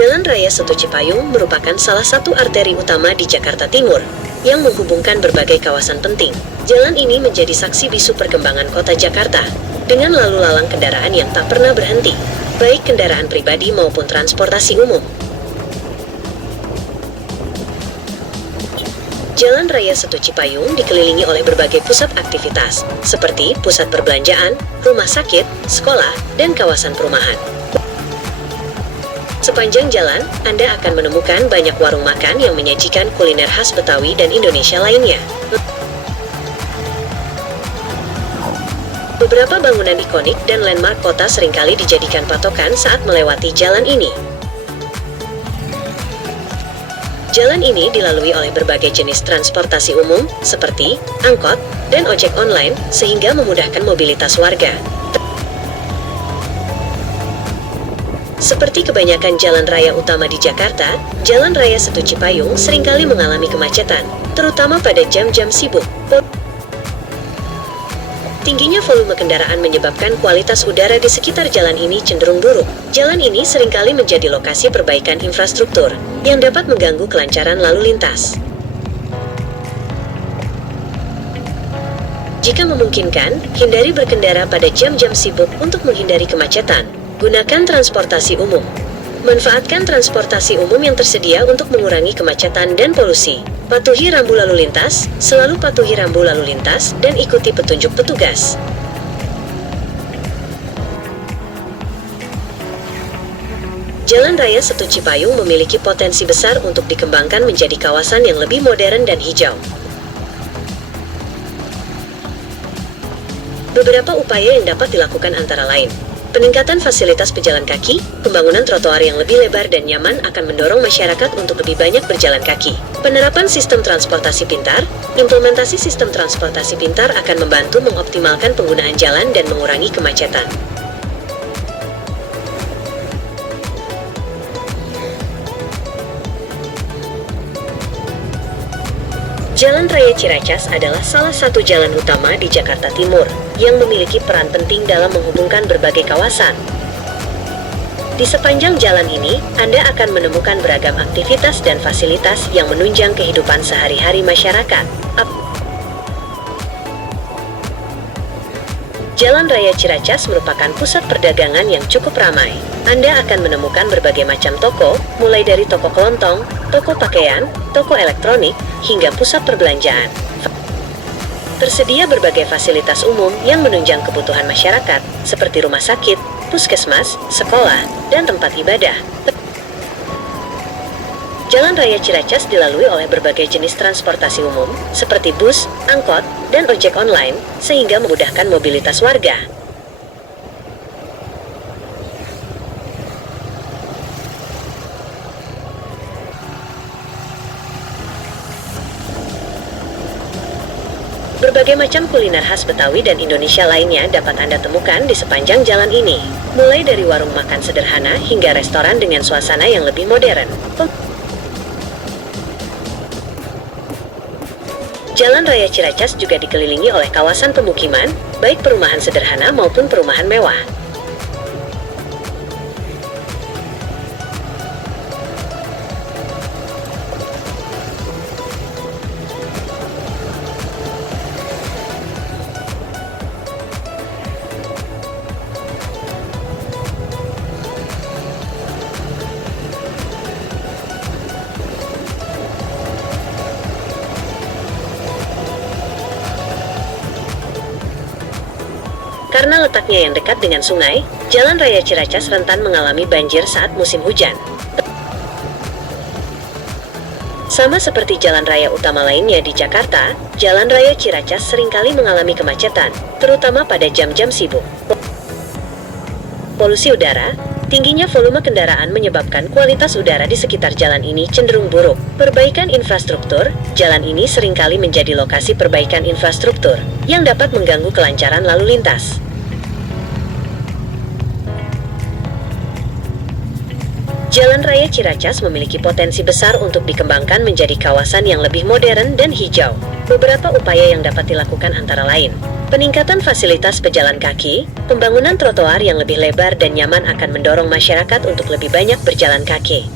Jalan Raya Setu Cipayung merupakan salah satu arteri utama di Jakarta Timur yang menghubungkan berbagai kawasan penting. Jalan ini menjadi saksi bisu perkembangan kota Jakarta dengan lalu lalang kendaraan yang tak pernah berhenti, baik kendaraan pribadi maupun transportasi umum. Jalan Raya Setu Cipayung dikelilingi oleh berbagai pusat aktivitas, seperti pusat perbelanjaan, rumah sakit, sekolah, dan kawasan perumahan. Sepanjang jalan, Anda akan menemukan banyak warung makan yang menyajikan kuliner khas Betawi dan Indonesia lainnya. Beberapa bangunan ikonik dan landmark kota seringkali dijadikan patokan saat melewati jalan ini. Jalan ini dilalui oleh berbagai jenis transportasi umum, seperti angkot dan ojek online, sehingga memudahkan mobilitas warga. Seperti kebanyakan jalan raya utama di Jakarta, Jalan Raya Setu Cipayung seringkali mengalami kemacetan, terutama pada jam-jam sibuk. Tingginya volume kendaraan menyebabkan kualitas udara di sekitar jalan ini cenderung buruk. Jalan ini seringkali menjadi lokasi perbaikan infrastruktur, yang dapat mengganggu kelancaran lalu lintas. Jika memungkinkan, hindari berkendara pada jam-jam sibuk untuk menghindari kemacetan. Gunakan transportasi umum. Manfaatkan transportasi umum yang tersedia untuk mengurangi kemacetan dan polusi. Patuhi rambu lalu lintas, selalu patuhi rambu lalu lintas, dan ikuti petunjuk petugas. Jalan Raya Setu Cipayung memiliki potensi besar untuk dikembangkan menjadi kawasan yang lebih modern dan hijau. Beberapa upaya yang dapat dilakukan antara lain: peningkatan fasilitas pejalan kaki, pembangunan trotoar yang lebih lebar dan nyaman akan mendorong masyarakat untuk lebih banyak berjalan kaki. Penerapan sistem transportasi pintar, implementasi sistem transportasi pintar akan membantu mengoptimalkan penggunaan jalan dan mengurangi kemacetan. Jalan Raya Ciracas adalah salah satu jalan utama di Jakarta Timur yang memiliki peran penting dalam menghubungkan berbagai kawasan. Di sepanjang jalan ini, Anda akan menemukan beragam aktivitas dan fasilitas yang menunjang kehidupan sehari-hari masyarakat. Jalan Raya Ciracas merupakan pusat perdagangan yang cukup ramai. Anda akan menemukan berbagai macam toko, mulai dari toko kelontong, toko pakaian, toko elektronik, hingga pusat perbelanjaan. Tersedia berbagai fasilitas umum yang menunjang kebutuhan masyarakat, seperti rumah sakit, puskesmas, sekolah, dan tempat ibadah. Jalan Raya Ciracas dilalui oleh berbagai jenis transportasi umum, seperti bus, angkot, dan ojek online, sehingga memudahkan mobilitas warga. Berbagai macam kuliner khas Betawi dan Indonesia lainnya dapat Anda temukan di sepanjang jalan ini, mulai dari warung makan sederhana hingga restoran dengan suasana yang lebih modern. Jalan Raya Ciracas juga dikelilingi oleh kawasan pemukiman, baik perumahan sederhana maupun perumahan mewah. Karena letaknya yang dekat dengan sungai, Jalan Raya Ciracas rentan mengalami banjir saat musim hujan. Sama seperti jalan raya utama lainnya di Jakarta, Jalan Raya Ciracas seringkali mengalami kemacetan, terutama pada jam-jam sibuk. Polusi udara, tingginya volume kendaraan menyebabkan kualitas udara di sekitar jalan ini cenderung buruk. Perbaikan infrastruktur, jalan ini seringkali menjadi lokasi perbaikan infrastruktur yang dapat mengganggu kelancaran lalu lintas. Jalan Raya Ciracas memiliki potensi besar untuk dikembangkan menjadi kawasan yang lebih modern dan hijau. Beberapa upaya yang dapat dilakukan antara lain: peningkatan fasilitas pejalan kaki, pembangunan trotoar yang lebih lebar dan nyaman akan mendorong masyarakat untuk lebih banyak berjalan kaki.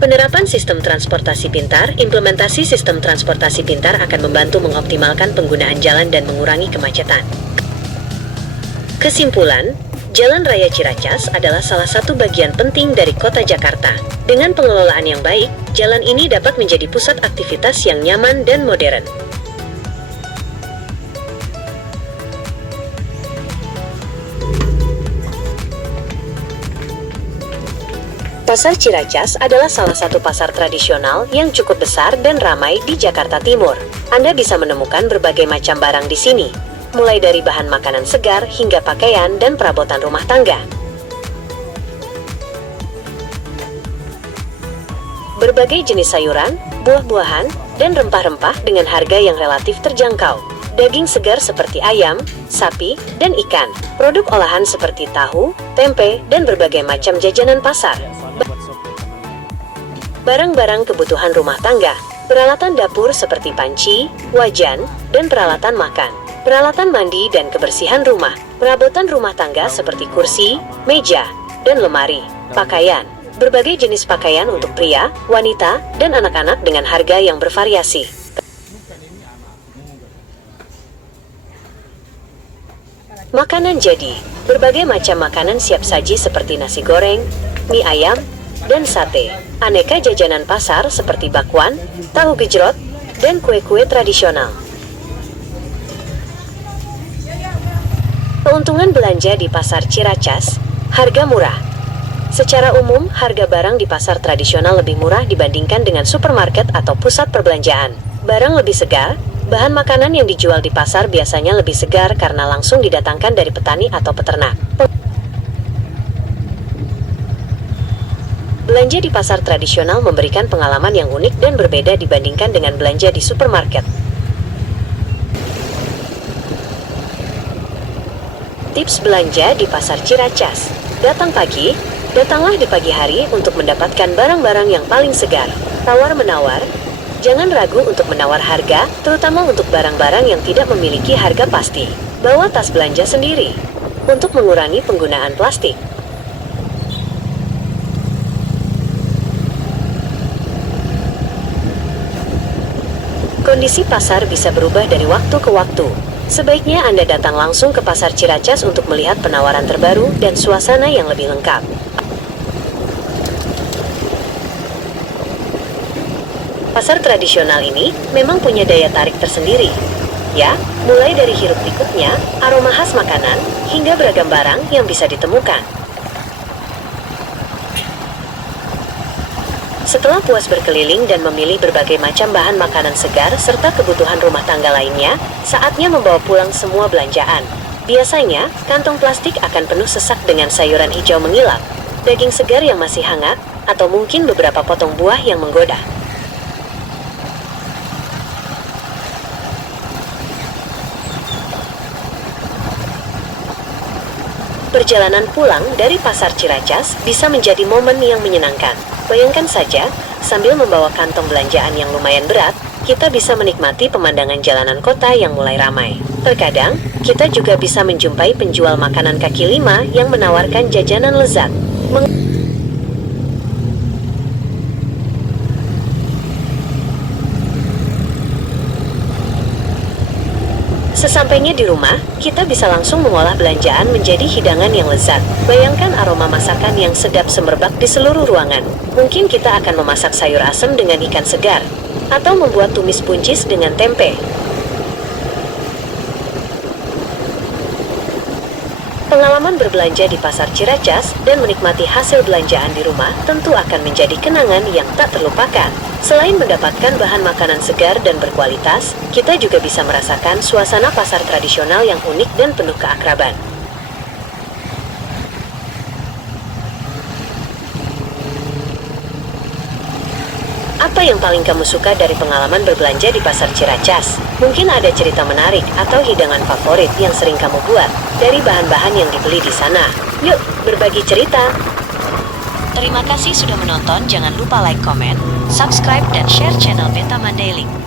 Penerapan sistem transportasi pintar. Implementasi sistem transportasi pintar akan membantu mengoptimalkan penggunaan jalan dan mengurangi kemacetan. Kesimpulan, Jalan Raya Ciracas adalah salah satu bagian penting dari kota Jakarta. Dengan pengelolaan yang baik, jalan ini dapat menjadi pusat aktivitas yang nyaman dan modern. Pasar Ciracas adalah salah satu pasar tradisional yang cukup besar dan ramai di Jakarta Timur. Anda bisa menemukan berbagai macam barang di sini, mulai dari bahan makanan segar hingga pakaian dan perabotan rumah tangga. Berbagai jenis sayuran, buah-buahan, dan rempah-rempah dengan harga yang relatif terjangkau. Daging segar seperti ayam, sapi, dan ikan. Produk olahan seperti tahu, tempe, dan berbagai macam jajanan pasar. Barang-barang kebutuhan rumah tangga, peralatan dapur seperti panci, wajan, dan peralatan makan. Peralatan mandi dan kebersihan rumah, perabotan rumah tangga seperti kursi, meja, dan lemari, pakaian, berbagai jenis pakaian untuk pria, wanita, dan anak-anak dengan harga yang bervariasi. Makanan jadi, berbagai macam makanan siap saji seperti nasi goreng, mie ayam, dan sate. Aneka jajanan pasar seperti bakwan, tahu gejrot, dan kue-kue tradisional. Keuntungan belanja di Pasar Ciracas, harga murah. Secara umum, harga barang di pasar tradisional lebih murah dibandingkan dengan supermarket atau pusat perbelanjaan. Barang lebih segar, bahan makanan yang dijual di pasar biasanya lebih segar karena langsung didatangkan dari petani atau peternak. Belanja di pasar tradisional memberikan pengalaman yang unik dan berbeda dibandingkan dengan belanja di supermarket. Tips belanja di Pasar Ciracas. Datang pagi, datanglah di pagi hari untuk mendapatkan barang-barang yang paling segar. Tawar-menawar, jangan ragu untuk menawar harga, terutama untuk barang-barang yang tidak memiliki harga pasti. Bawa tas belanja sendiri untuk mengurangi penggunaan plastik. Kondisi pasar bisa berubah dari waktu ke waktu. Sebaiknya Anda datang langsung ke Pasar Ciracas untuk melihat penawaran terbaru dan suasana yang lebih lengkap. Pasar tradisional ini memang punya daya tarik tersendiri. Ya, mulai dari hiruk-pikuknya, aroma khas makanan, hingga beragam barang yang bisa ditemukan. Setelah puas berkeliling dan memilih berbagai macam bahan makanan segar serta kebutuhan rumah tangga lainnya, saatnya membawa pulang semua belanjaan. Biasanya, kantong plastik akan penuh sesak dengan sayuran hijau mengilap, daging segar yang masih hangat, atau mungkin beberapa potong buah yang menggoda. Perjalanan pulang dari Pasar Ciracas bisa menjadi momen yang menyenangkan. Bayangkan saja, sambil membawa kantong belanjaan yang lumayan berat, kita bisa menikmati pemandangan jalanan kota yang mulai ramai. Terkadang, kita juga bisa menjumpai penjual makanan kaki lima yang menawarkan jajanan lezat. Sesampainya di rumah, kita bisa langsung mengolah belanjaan menjadi hidangan yang lezat. Bayangkan aroma masakan yang sedap semerbak di seluruh ruangan. Mungkin kita akan memasak sayur asem dengan ikan segar, atau membuat tumis buncis dengan tempe. Pengalaman berbelanja di Pasar Ciracas dan menikmati hasil belanjaan di rumah tentu akan menjadi kenangan yang tak terlupakan. Selain mendapatkan bahan makanan segar dan berkualitas, kita juga bisa merasakan suasana pasar tradisional yang unik dan penuh keakraban. Apa yang paling kamu suka dari pengalaman berbelanja di Pasar Ciracas? Mungkin ada cerita menarik atau hidangan favorit yang sering kamu buat. dari bahan-bahan yang dibeli di sana. Yuk, berbagi cerita. Terima kasih sudah menonton. Jangan lupa like, comment, subscribe, dan share channel Beta Mandailing.